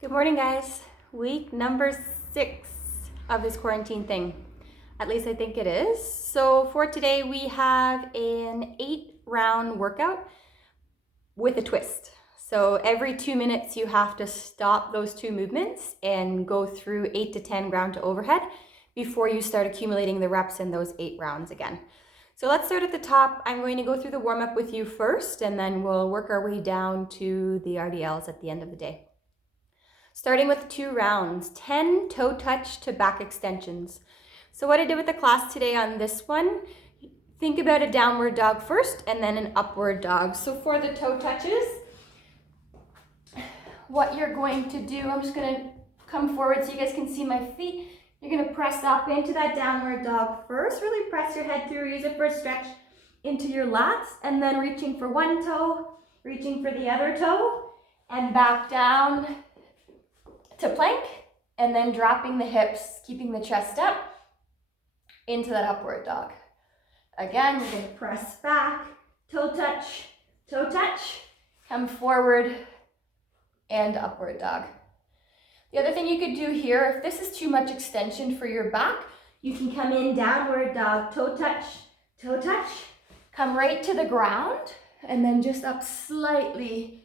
Good morning, guys. Week number 6 of this quarantine thing. At least I think it is. So for today, we have an 8-round workout with a twist. So every 2 minutes, you have to stop those 2 movements and go through 8 to 10 ground to overhead before you start accumulating the reps in those 8 rounds again. So let's start at the top. I'm going to go through the warm-up with you first, and then we'll work our way down to the RDLs at the end of the day. Starting with 2 rounds, 10 toe touch to back extensions. So what I did with the class today on this one, think about a downward dog first and then an upward dog. So for the toe touches, what you're going to do, I'm just going to come forward so you guys can see my feet. You're going to press up into that downward dog first. Really press your head through, use it for a stretch into your lats, and then reaching for one toe, reaching for the other toe, and back down to plank, and then dropping the hips, keeping the chest up into that upward dog. Again, you're going to press back, toe touch, come forward, and upward dog. The other thing you could do here, if this is too much extension for your back, you can come in downward dog, toe touch, come right to the ground, and then just up slightly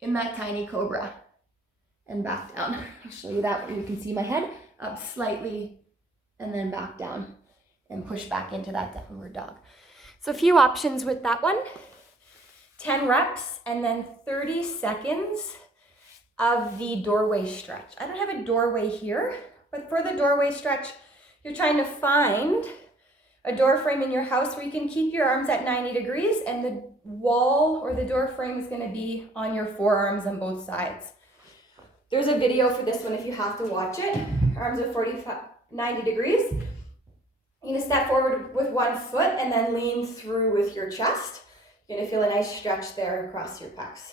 in that tiny cobra. And back down. I'll show you that where you can see my head, up slightly and then back down and push back into that downward dog. So a few options with that one. 10 reps and then 30 seconds of the doorway stretch. I don't have a doorway here, but for the doorway stretch, you're trying to find a door frame in your house where you can keep your arms at 90 degrees and the wall or the door frame is going to be on your forearms on both sides. There's a video for this one if you have to watch it. Arms are 90 degrees. You're going to step forward with one foot and then lean through with your chest. You're going to feel a nice stretch there across your pecs.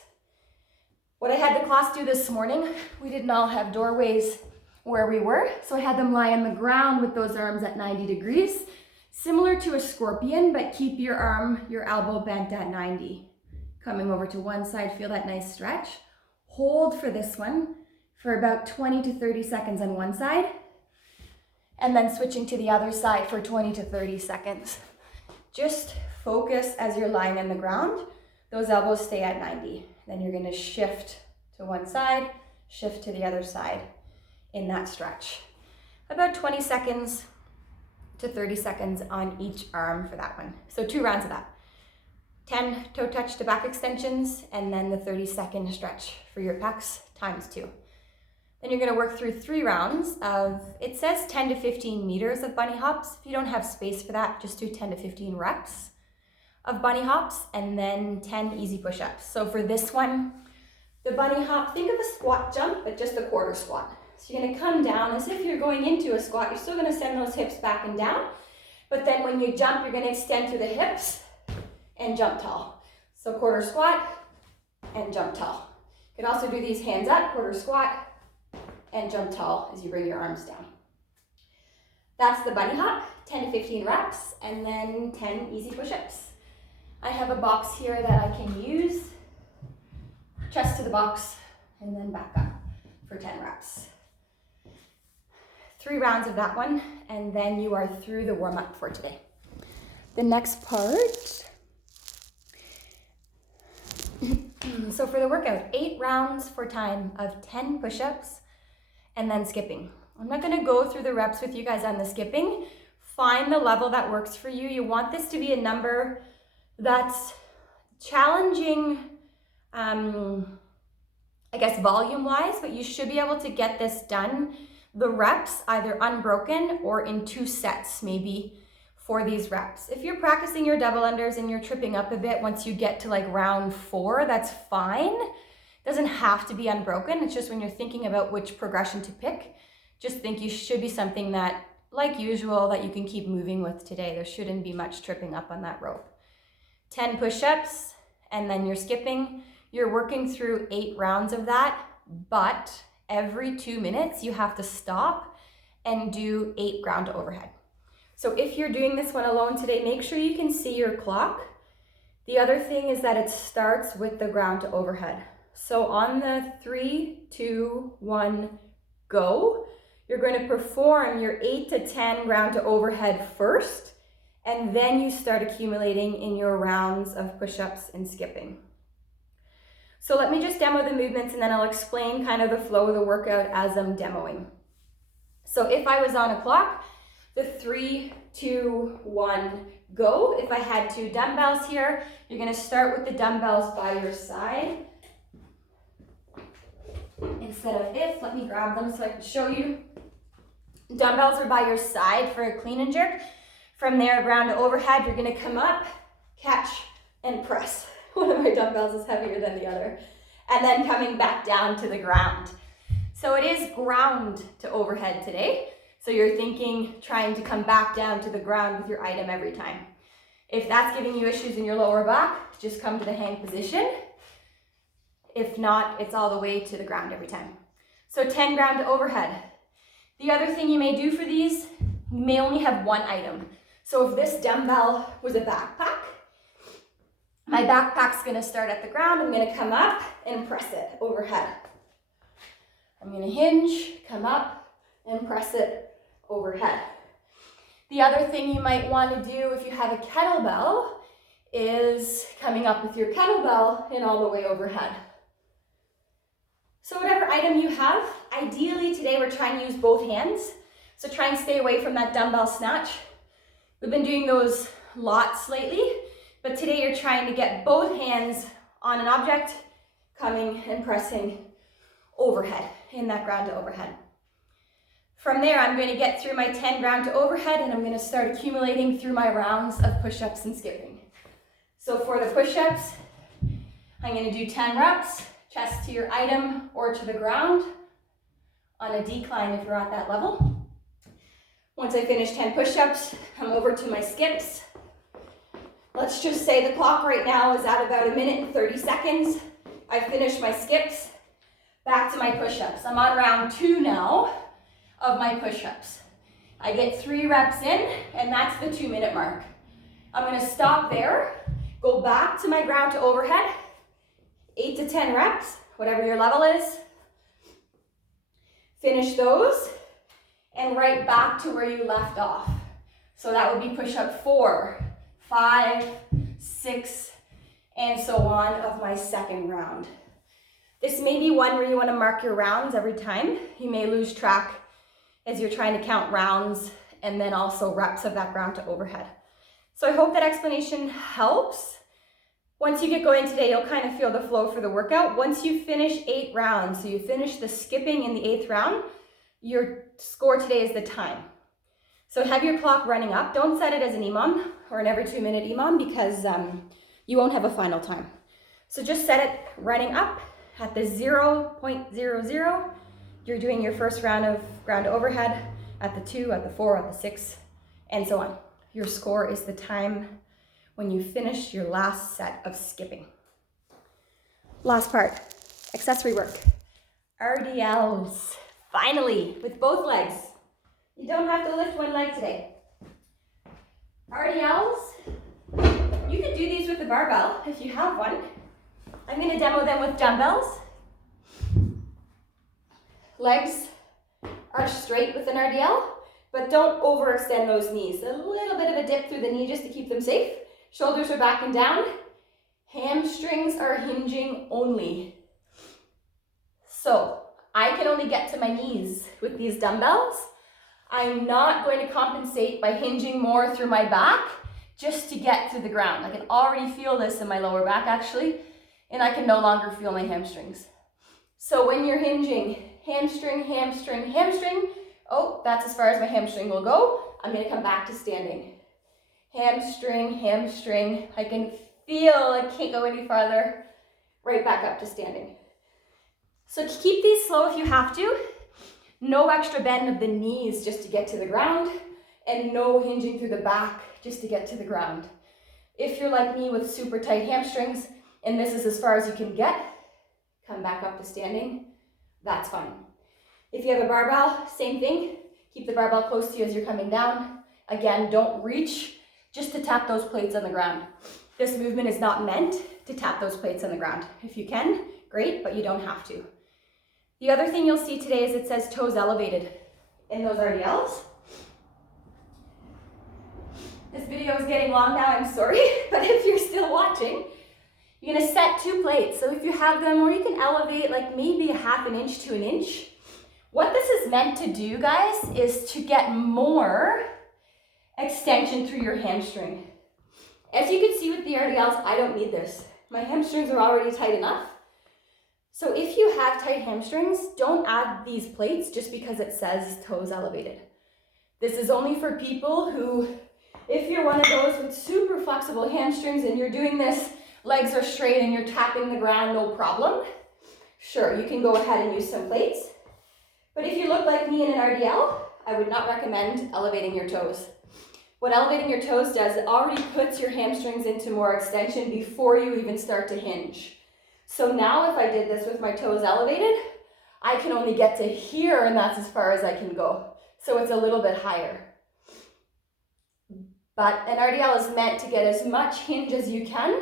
What I had the class do this morning, we didn't all have doorways where we were, so I had them lie on the ground with those arms at 90 degrees, similar to a scorpion, but keep your elbow bent at 90. Coming over to one side, feel that nice stretch. Hold for this one for about 20 to 30 seconds on one side, and then switching to the other side for 20 to 30 seconds. Just focus as you're lying on the ground. Those elbows stay at 90. Then you're gonna shift to one side, shift to the other side in that stretch. About 20 seconds to 30 seconds on each arm for that one. So 2 rounds of that. 10 toe touch to back extensions, and then the 30-second stretch for your pecs times 2. Then you're going to work through 3 rounds of, it says 10 to 15 meters of bunny hops. If you don't have space for that, just do 10 to 15 reps of bunny hops, and then 10 easy push-ups. So for this one, the bunny hop, think of a squat jump, but just a quarter squat. So you're going to come down as if you're going into a squat. You're still going to send those hips back and down, but then when you jump, you're going to extend through the hips and jump tall. So quarter squat and jump tall. You can also do these hands up, quarter squat and jump tall as you bring your arms down. That's the bunny hop, 10 to 15 reps, and then 10 easy push-ups. I have a box here that I can use. Chest to the box and then back up for 10 reps. 3 rounds of that one, and then you are through the warm-up for today. The next part, so for the workout, 8 rounds for time of 10 push-ups and then skipping. I'm not going to go through the reps with you guys on the skipping. Find the level that works for you. You want this to be a number that's challenging, I guess volume-wise, but you should be able to get this done, the reps, either unbroken or in 2 sets maybe for these reps. If you're practicing your double unders and you're tripping up a bit once you get to like round 4, that's fine. It doesn't have to be unbroken. It's just when you're thinking about which progression to pick, just think you should be something that, like usual, that you can keep moving with today. There shouldn't be much tripping up on that rope. 10 push-ups, and then you're skipping. You're working through 8 rounds of that, but every 2 minutes you have to stop and do 8 ground to overhead. So if you're doing this one alone today, make sure you can see your clock. The other thing is that it starts with the ground to overhead. So on the 3, 2, 1, go, you're going to perform your 8 to 10 ground to overhead first, and then you start accumulating in your rounds of push-ups and skipping. So let me just demo the movements and then I'll explain kind of the flow of the workout as I'm demoing. So if I was on a clock, the 3, 2, 1, go. If I had 2 dumbbells here, you're going to start with the dumbbells by your side. Instead of if, let me grab them so I can show you. Dumbbells are by your side for a clean and jerk. From there, ground to overhead, you're going to come up, catch, and press. One of my dumbbells is heavier than the other. And then coming back down to the ground. So it is ground to overhead today. So you're thinking, trying to come back down to the ground with your item every time. If that's giving you issues in your lower back, just come to the hang position. If not, it's all the way to the ground every time. So 10 ground to overhead. The other thing you may do for these, you may only have one item. So if this dumbbell was a backpack, my backpack's gonna start at the ground. I'm gonna come up and press it overhead. I'm gonna hinge, come up, and press it overhead. The other thing you might want to do if you have a kettlebell is coming up with your kettlebell and all the way overhead. So whatever item you have, ideally today we're trying to use both hands. So try and stay away from that dumbbell snatch. We've been doing those lots lately, but today you're trying to get both hands on an object, coming and pressing overhead in that ground to overhead. From there, I'm going to get through my 10 ground to overhead and I'm going to start accumulating through my rounds of push-ups and skipping. So for the push-ups, I'm going to do 10 reps, chest to your item or to the ground on a decline if you're at that level. Once I finish 10 push-ups, come over to my skips. Let's just say the clock right now is at about 1 minute and 30 seconds. I finished my skips, back to my push-ups. I'm on round 2 now of my push-ups. I get 3 reps in, and that's the 2-minute mark. I'm gonna stop there, go back to my ground to overhead, 8 to 10 reps, whatever your level is. Finish those, and right back to where you left off. So that would be push-up 4, 5, 6, and so on of my second round. This may be one where you wanna mark your rounds every time. You may lose track as you're trying to count rounds and then also reps of that ground to overhead. So I hope that explanation helps. Once you get going today, you'll kind of feel the flow for the workout. Once you finish 8 rounds, so you finish the skipping in the 8th round, your score today is the time. So have your clock running up. Don't set it as an EMOM or an every 2-minute EMOM because you won't have a final time. So just set it running up at the 0.00. You're doing your first round of ground to overhead at the 2, at the 4, at the 6, and so on. Your score is the time when you finish your last set of skipping. Last part, accessory work. RDLs, finally, with both legs. You don't have to lift one leg today. RDLs, you can do these with a barbell if you have one. I'm gonna demo them with dumbbells. Legs are straight with an RDL, but don't overextend those knees. A little bit of a dip through the knee just to keep them safe. Shoulders are back and down. Hamstrings are hinging only. So I can only get to my knees with these dumbbells. I'm not going to compensate by hinging more through my back just to get to the ground. I can already feel this in my lower back actually, and I can no longer feel my hamstrings. So when you're hinging, hamstring, hamstring, hamstring. Oh, that's as far as my hamstring will go. I'm gonna come back to standing. Hamstring, hamstring. I can feel I can't go any farther. Right back up to standing. So keep these slow if you have to. No extra bend of the knees just to get to the ground, and no hinging through the back just to get to the ground. If you're like me with super tight hamstrings, and this is as far as you can get, come back up to standing. That's fine. If you have a barbell, same thing. Keep the barbell close to you as you're coming down. Again, don't reach just to tap those plates on the ground. This movement is not meant to tap those plates on the ground. If you can, great, but you don't have to. The other thing you'll see today is it says toes elevated in those RDLs. This video is getting long now, I'm sorry, but if you're still watching, you're gonna set 2 plates. So if you have them, or you can elevate like maybe a half an inch to an inch. What this is meant to do, guys, is to get more extension through your hamstring. As you can see with the RDLs, I don't need this. My hamstrings are already tight enough. So if you have tight hamstrings, don't add these plates just because it says toes elevated. This is only for people who, if you're one of those with super flexible hamstrings and you're doing this, legs are straight and you're tapping the ground, no problem. Sure, you can go ahead and use some plates. But if you look like me in an RDL, I would not recommend elevating your toes. What elevating your toes does, it already puts your hamstrings into more extension before you even start to hinge. So now if I did this with my toes elevated, I can only get to here and that's as far as I can go. So it's a little bit higher. But an RDL is meant to get as much hinge as you can.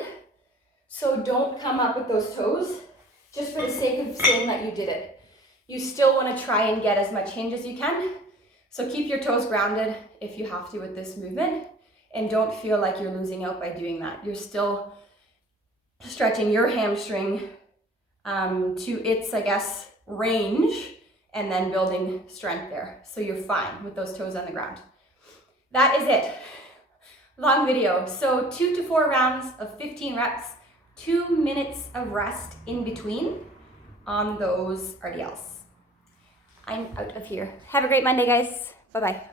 So don't come up with those toes just for the sake of saying that you did it. You still want to try and get as much hinge as you can. So keep your toes grounded if you have to with this movement, and don't feel like you're losing out by doing that. You're still stretching your hamstring to its, I guess, range, and then building strength there. So you're fine with those toes on the ground. That is it. Long video. So 2 to 4 rounds of 15 reps, 2 minutes of rest in between on those RDLs. I'm out of here. Have a great Monday, guys. Bye-bye.